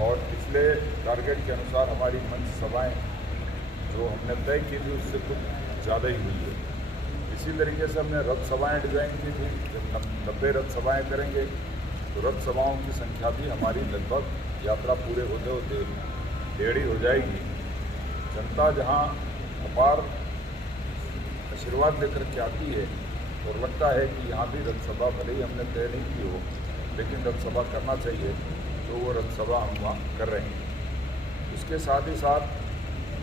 और पिछले टारगेट के अनुसार हमारी मंच सभाएं जो हमने तय की थी उससे कुछ ज़्यादा ही हुई है। इसी तरीके से हमने रथ सभाएँ डिज़ाइन की थी। जब 90 रथ सभाएँ करेंगे तो रथ सभाओं की संख्या भी हमारी लगभग यात्रा पूरे होते होते 1.5 हो जाएगी। जनता जहाँ अपार आशीर्वाद लेकर के आती है और लगता है कि यहाँ भी रथ सभा भले ही हमने तय नहीं की हो लेकिन रथ सभा करना चाहिए, तो वो रथ सभा हम वहाँ कर रहे हैं। उसके साथ ही साथ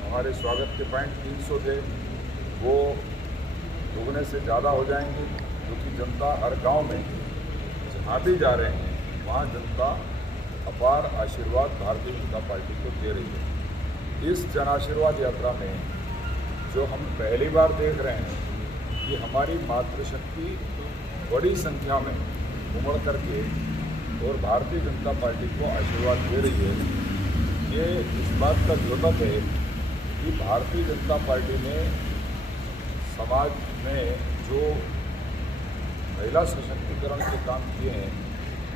हमारे स्वागत के पॉइंट 300 थे, वो दुगने से ज़्यादा हो जाएंगे, क्योंकि जनता हर गांव में जहाँ भी जा रहे हैं वहाँ जनता अपार आशीर्वाद भारतीय जनता पार्टी को दे रही है। इस जन आशीर्वाद यात्रा में जो हम पहली बार देख रहे हैं कि हमारी मातृशक्ति बड़ी संख्या में उमड़ करके और भारतीय जनता पार्टी को आशीर्वाद दे रही है, ये इस बात का द्योतक है कि भारतीय जनता पार्टी ने समाज में जो महिला सशक्तिकरण के काम किए हैं,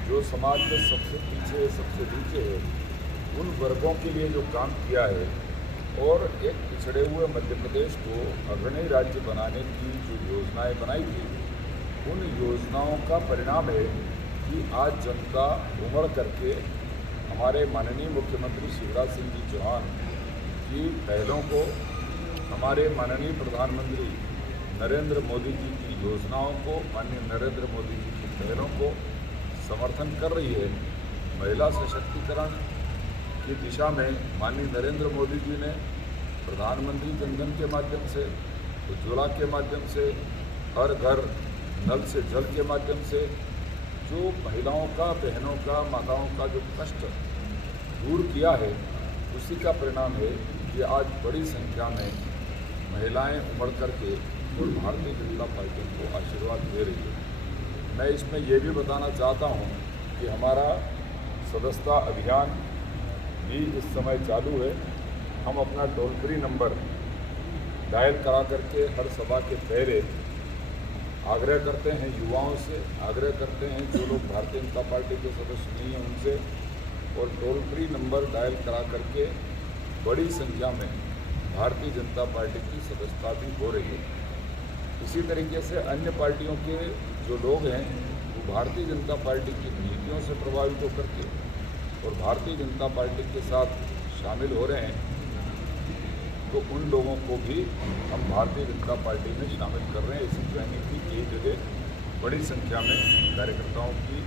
जो समाज में सबसे पीछे सबसे नीचे है, उन वर्गों के लिए जो काम किया है और एक पिछड़े हुए मध्य प्रदेश को अग्रणी राज्य बनाने की जो योजनाएं बनाई थी, उन योजनाओं का परिणाम है कि आज जनता उमड़ करके हमारे माननीय मुख्यमंत्री शिवराज सिंह जी चौहान की पहलों को, हमारे माननीय प्रधानमंत्री नरेंद्र मोदी जी की योजनाओं को, माननीय नरेंद्र मोदी जी की पहलों को समर्थन कर रही है। महिला सशक्तिकरण की दिशा में माननीय नरेंद्र मोदी जी ने प्रधानमंत्री जनधन के माध्यम से, उज्ज्वला के माध्यम से, हर घर नल से जल के माध्यम से जो महिलाओं का, बहनों का, माताओं का जो कष्ट दूर किया है, उसी का परिणाम है कि आज बड़ी संख्या में महिलाएं उमड़ करके और भारतीय जनता पार्टी को आशीर्वाद दे रही है। मैं इसमें ये भी बताना चाहता हूँ कि हमारा सदस्यता अभियान भी इस समय चालू है। हम अपना टोल फ्री नंबर डायल करा करके हर सभा के पहले आग्रह करते हैं, युवाओं से आग्रह करते हैं जो लोग भारतीय जनता पार्टी के सदस्य नहीं हैं उनसे, और टोल फ्री नंबर डायल करा करके बड़ी संख्या में भारतीय जनता पार्टी की सदस्यता भी हो रही है। इसी तरीके से अन्य पार्टियों के जो लोग हैं वो भारतीय जनता पार्टी की नीतियों से प्रभावित होकर के और भारतीय जनता पार्टी के साथ शामिल हो रहे हैं, तो उन लोगों को भी हम भारतीय जनता पार्टी में शामिल कर रहे हैं। इसी ट्रेनिंग की कई जगह बड़ी संख्या में कार्यकर्ताओं की,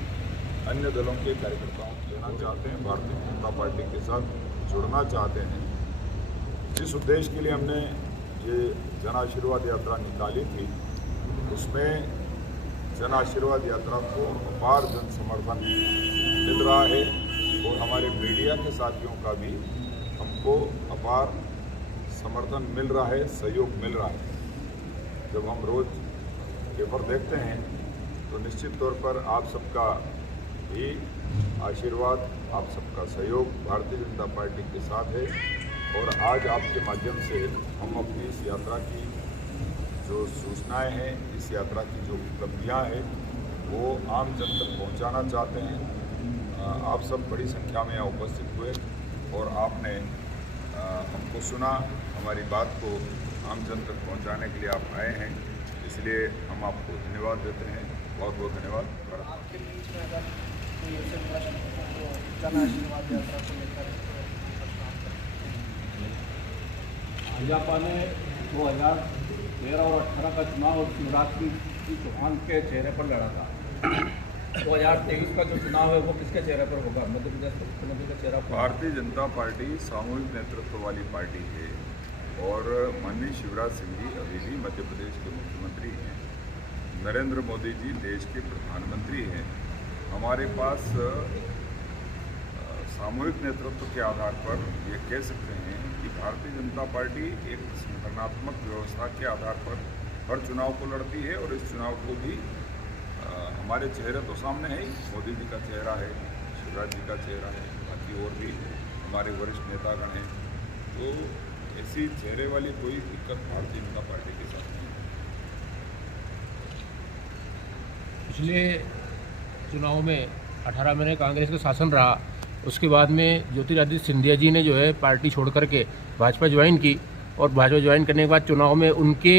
अन्य दलों के कार्यकर्ताओं को लेना चाहते हैं, भारतीय जनता पार्टी के साथ जुड़ना चाहते हैं। जिस उद्देश्य के लिए हमने ये जन आशीर्वाद यात्रा निकाली थी, उसमें जन आशीर्वाद यात्रा को अपार जन समर्थन मिल रहा है और हमारे मीडिया के साथियों का भी हमको अपार समर्थन मिल रहा है, सहयोग मिल रहा है। जब हम रोज़ पेपर देखते हैं तो निश्चित तौर पर आप सबका भी आशीर्वाद, आप सबका सहयोग भारतीय जनता पार्टी के साथ है और आज आपके माध्यम से हम अपनी इस यात्रा की जो सूचनाएं हैं, इस यात्रा की जो उपलब्धियां हैं, वो आम जन तक पहुंचाना चाहते हैं। आप सब बड़ी संख्या में यहाँ उपस्थित हुए और आपने हमको सुना, हमारी बात को आम जन तक पहुंचाने के लिए आप आए हैं, इसलिए हम आपको धन्यवाद देते हैं। बहुत बहुत धन्यवाद। आपके बीच में अगर कोई ऐसे प्रश्न तो जन आशीर्वाद यात्रा को लेकर भाजपा ने 2013 और 18 का चुनाव शिवराज सिंह चौहान के चेहरे पर लड़ा था। 2023 का जो चुनाव है वो किसके चेहरे पर होगा? मध्य प्रदेश के मुख्यमंत्री का चेहरा? भारतीय जनता पार्टी सामूहिक नेतृत्व वाली पार्टी है और माननीय शिवराज सिंह जी अभी भी मध्य प्रदेश के मुख्यमंत्री हैं। नरेंद्र मोदी जी देश के प्रधानमंत्री हैं। हमारे पास सामूहिक नेतृत्व के आधार पर ये कह सकते हैं कि भारतीय जनता पार्टी एक संगठनात्मक व्यवस्था के आधार पर हर चुनाव को लड़ती है और इस चुनाव को भी हमारे चेहरे तो सामने है ही, मोदी जी का चेहरा है, शिवराज जी का चेहरा है, बाकी और भी हमारे वरिष्ठ नेतागण हैं, तो ऐसी चेहरे वाली कोई दिक्कत भारतीय जनता पार्टी के साथ नहीं है। पिछले चुनाव में 18 महीने कांग्रेस का शासन रहा, उसके बाद में ज्योतिरादित्य सिंधिया जी ने जो है पार्टी छोड़ करके भाजपा ज्वाइन की, और भाजपा ज्वाइन करने के बाद चुनाव में उनके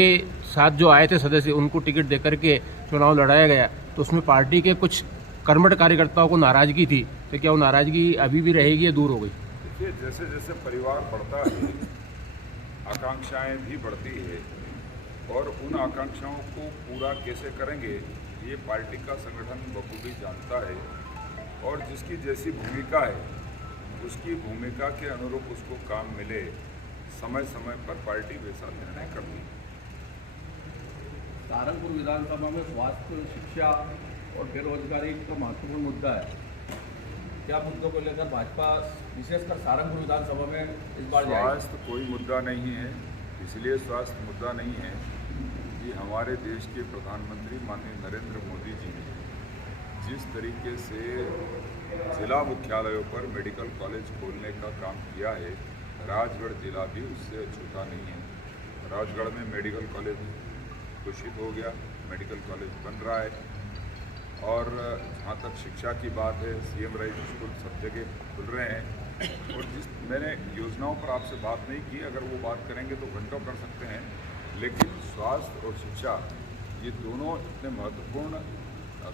साथ जो आए थे सदस्य उनको टिकट दे करके चुनाव लड़ाया गया, तो उसमें पार्टी के कुछ कर्मठ कार्यकर्ताओं को नाराज़गी थी। तो क्या वो नाराज़गी अभी भी रहेगी या दूर हो गई? देखिए, जैसे जैसे परिवार बढ़ता है आकांक्षाएं भी बढ़ती है, और उन आकांक्षाओं को पूरा कैसे करेंगे ये पार्टी का संगठन बखूबी जानता है, और जिसकी जैसी भूमिका है उसकी भूमिका के अनुरूप उसको काम मिले, समय समय पर पार्टी वैसा निर्णय करती है। सहारनपुर विधानसभा में स्वास्थ्य, शिक्षा और बेरोजगारी का महत्वपूर्ण मुद्दा है। क्या मुद्दों को लेकर भाजपा विशेषकर सहारनपुर विधानसभा में इस बार जाएगी? स्वास्थ्य कोई मुद्दा नहीं है, इसलिए स्वास्थ्य मुद्दा नहीं है कि हमारे देश के प्रधानमंत्री माननीय नरेंद्र मोदी जी ने जिस तरीके से जिला मुख्यालयों पर मेडिकल कॉलेज खोलने का काम किया है, राजगढ़ जिला भी उससे छूटा नहीं है। राजगढ़ में मेडिकल कॉलेज घोषित हो गया, मेडिकल कॉलेज बन रहा है, और जहाँ तक शिक्षा की बात है सीएम राइज स्कूल सब जगह खुल रहे हैं। और जिस मैंने योजनाओं पर आपसे बात नहीं की, अगर वो बात करेंगे तो घंटों कर सकते हैं, लेकिन स्वास्थ्य और शिक्षा ये दोनों इतने महत्वपूर्ण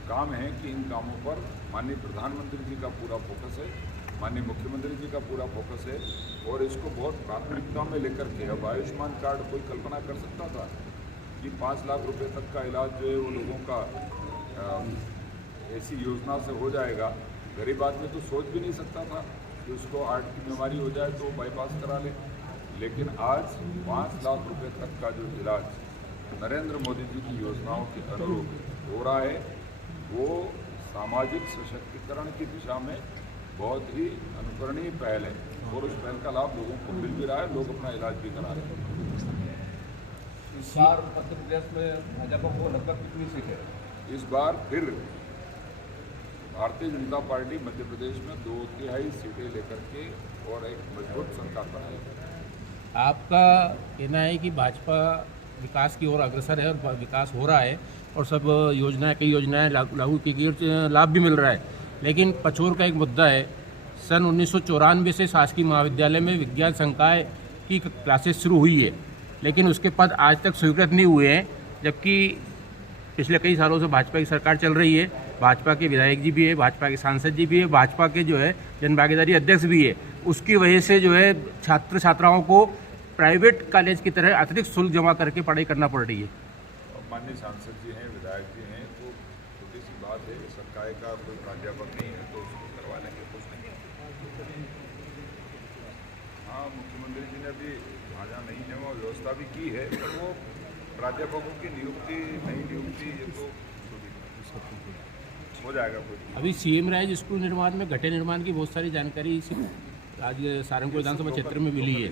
काम हैं कि इन कामों पर माननीय प्रधानमंत्री जी का पूरा फोकस है, माननीय मुख्यमंत्री जी का पूरा फोकस है, और इसको बहुत प्राथमिकता में लेकर के अब आयुष्मान कार्ड कोई कल्पना कर सकता था कि 5 लाख रुपए तक का इलाज जो है वो लोगों का ऐसी योजना से हो जाएगा। गरीब आदमी तो सोच भी नहीं सकता था कि उसको हार्ट की बीमारी हो जाए तो बाईपास करा ले, लेकिन आज 5 लाख रुपए तक का जो इलाज नरेंद्र मोदी जी की योजनाओं के अनुरूप हो रहा है, वो सामाजिक सशक्तिकरण की दिशा में बहुत ही अनुकरणीय पहल है, और उस पहल का लाभ लोगों को मिल भी रहा है, लोग अपना इलाज भी करा रहे हैं। इस बार मध्य प्रदेश में भाजपा को लगभग कितनी सीट है? इस बार फिर भारतीय जनता पार्टी मध्य प्रदेश में 2/3 सीटें लेकर के और एक मजबूत सरकार बनाएगी। आपका कहना है कि भाजपा विकास की ओर अग्रसर है और विकास हो रहा है, और सब कई योजनाएं लागू की गई, लाभ भी मिल रहा है, लेकिन पचोर का एक मुद्दा है। सन 1994 से शासकीय महाविद्यालय में विज्ञान संकाय की क्लासेस शुरू हुई है, लेकिन उसके पद आज तक स्वीकृत नहीं हुए हैं, जबकि पिछले कई सालों से भाजपा की सरकार चल रही है, भाजपा के विधायक जी भी है, भाजपा के सांसद जी भी है, भाजपा के जो है जनभागीदारी अध्यक्ष भी है। उसकी वजह से जो है छात्र छात्राओं को प्राइवेट कॉलेज की तरह अतिरिक्त शुल्क जमा करके पढ़ाई करना पड़ रही है। माननीय सांसद जी हैं, विधायक जी हैं, तो छोटी सी बात है, सरकार का कोई प्राध्यापक नहीं है तो उसको करवा लेंगे, कुछ नहीं। हाँ, मुख्यमंत्री जी ने अभी जहाँ नहीं है वो व्यवस्था भी की है, पर वो प्राध्यापकों की नियुक्ति नहीं नियुक्ति ये तो हो जाएगा। कोई अभी सीएम राइज स्कूल निर्माण में घटे निर्माण की बहुत सारी जानकारी आज सहारनपुर विधानसभा क्षेत्र में मिली है।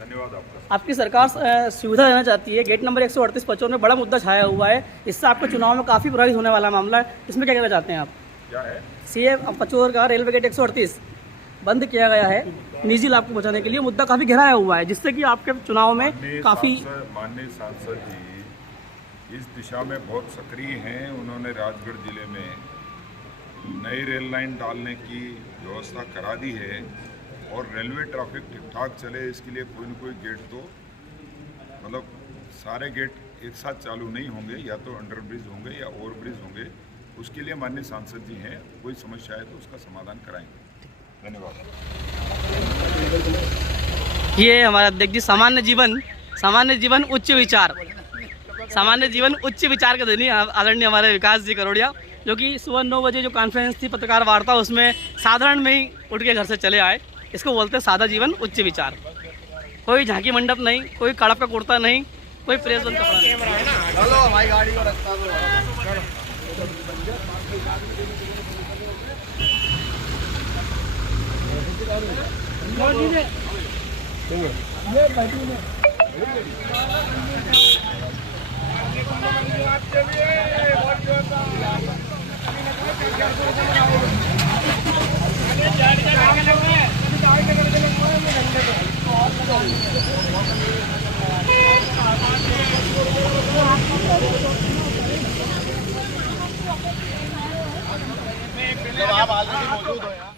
धन्यवाद आपका। आपकी सरकार सुविधा देना चाहती है, गेट नंबर 138 पचोर में बड़ा मुद्दा छाया हुआ है, इससे आपको चुनाव में काफ़ी प्रभावित होने वाला मामला है, इसमें क्या कहना चाहते हैं आप? क्या है? सीएम पचोर का रेलवे गेट 138 बंद किया गया है निजी लाभ को बचाने के लिए, मुद्दा काफ़ी गहराया हुआ है, जिससे कि आपके चुनाव में काफ़ी। माननीय सांसद जी इस दिशा में बहुत सक्रिय हैं। उन्होंने राजगढ़ जिले में नई रेल लाइन डालने की व्यवस्था करा दी है, और रेलवे ट्रैफिक ठीक ठाक चले इसके लिए कोई न कोई गेट तो मतलब सारे गेट एक साथ चालू नहीं होंगे, या तो अंडर ब्रिज होंगे या ओवर ब्रिज होंगे। उसके लिए माननीय सांसद जी हैं, कोई समस्या है तो उसका समाधान कराएंगे। धन्यवाद। ये हमारा अध्यक्ष जी, सामान्य जीवन उच्च विचार, सामान्य जीवन उच्च विचार के धनी आदरणीय हमारे विकास जी करोड़िया, जो कि सुबह 9 बजे जो कॉन्फ्रेंस थी पत्रकार वार्ता, उसमें साधारण में ही उठ के घर से चले आए। इसको बोलते हैं सादा जीवन उच्च विचार। कोई झांकी मंडप नहीं, कोई कड़प का कुर्ता नहीं, कोई प्रेस बंद कपड़ा नहीं। चलो हमारी गाड़ी को रास्ता जब आप ऑलरेडी मौजूद हो यहाँ।